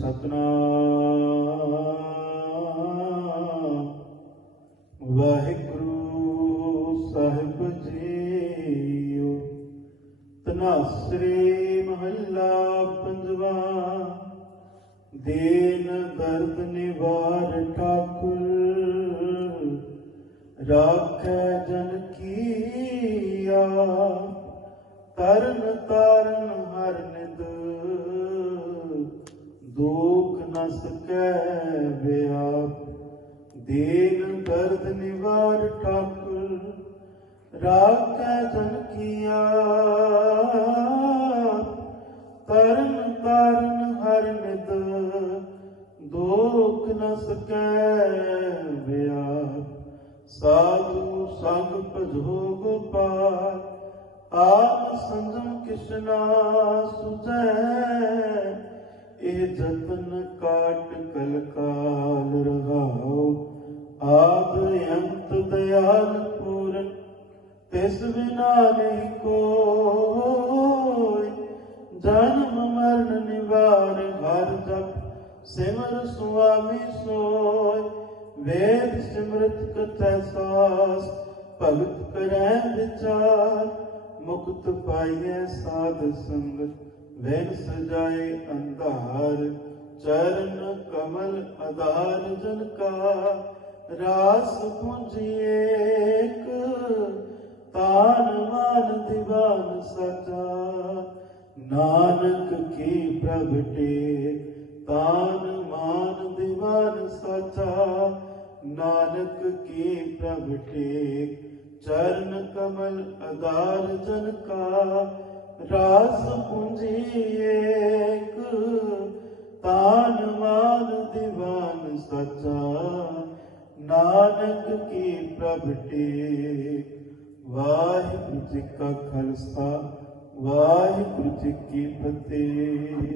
ਸਤਨਾਮ। ਵਾਹਿਗੁਰੂ ਸਾਹਿਬ ਜੀਓ। ਤਨਾਸਰੇ ਮਹੱਲਾ ਪੰਜਵਾ। ਦੇਨ ਦਰਦ ਨਿਵਾਰ ਠਾਕੁਰ। ਰਾਖੈ ਜਨ ਕੀਆ। ਤਰਨ ਤਾਰਨ ਹਰ ਨਿਦ। ਦੁਖ ਨ ਸਕੈ ਵਿਆਪ ਦੀਨ ਦਰਦ ਨਿਵਾਰ ਠਾਕੁਰ ਰਾਖੈ ਜਨ ਕੀਆ। ਤਰਨ ਤਾਰਨ ਹਰ ਨਿਦ ਦੁਖ ਨ ਸਕੈ ਵਿਆਪ ਸਾਧੂ ਸੰਗ ਭਜੋ ਗੋਪਾਲ। ਆਪ ਸੰਜਮ ਕਿਸ਼ਨਾ ਸੁਝੈ। ਇਹ ਜਤਨ ਕਾਟ ਕਲਕਾਲ ਰਹਾਉ। ਆਦ ਅੰਤ ਦਇਆਲ ਪੂਰਨ, ਤਿਸ ਬਿਨਾ ਨਹੀਂ ਕੋਈ। ਜਨਮ ਮਰਨ ਨਿਵਾਰ ਹਰ ਜਪ, ਸਿਮਰ ਸੁਆਮੀ ਸੋਇ ਵੇਦ ਸਿਮਰਤ ਕਥੈ ਸਾਸ, ਭਗਤ ਕਰੈ ਵਿਚਾਰ। ਮੁਕਤ ਪਾਈਐ ਸਾਧ ਸੰਗਤ। ਵੈਨ ਸਜਾਏ ਅੰਧਾਰ, ਚਰਨ ਕਮਲ ਆਧਾਰ ਜਨ ਕਾ। ਰਾਸ ਪੁੰਜੀਏਕ ਤਾਨ ਮਾਨ ਦੀਵਾਨ ਸਚਾ ਨਾਨਕ ਕੀ ਪ੍ਰਭਟੇ ਤਾਨ ਮਾਨ ਦੀਵਾਨ ਸਚਾ ਨਾਨਕ ਕੀ ਪ੍ਰਭ ਟੇਕ, ਚਰਨ ਕਮਲ ਆਧਾਰ ਜਨ ਕਾ। ਰਾਸ ਪੁੰਜੀ ਏਕ, ਤਾਨ ਮਾਨ ਦੀਵਾਨ ਸੱਚਾ, ਨਾਨਕ ਕੀ ਪ੍ਰਭ ਪ੍ਰਭਟੇ ਵਾਹਿਗੁਰੂ ਜੀ ਕਾ ਖਾਲਸਾ, ਵਾਹਿਗੁਰੂ ਜੀ ਕੀ ਫਤਿਹ।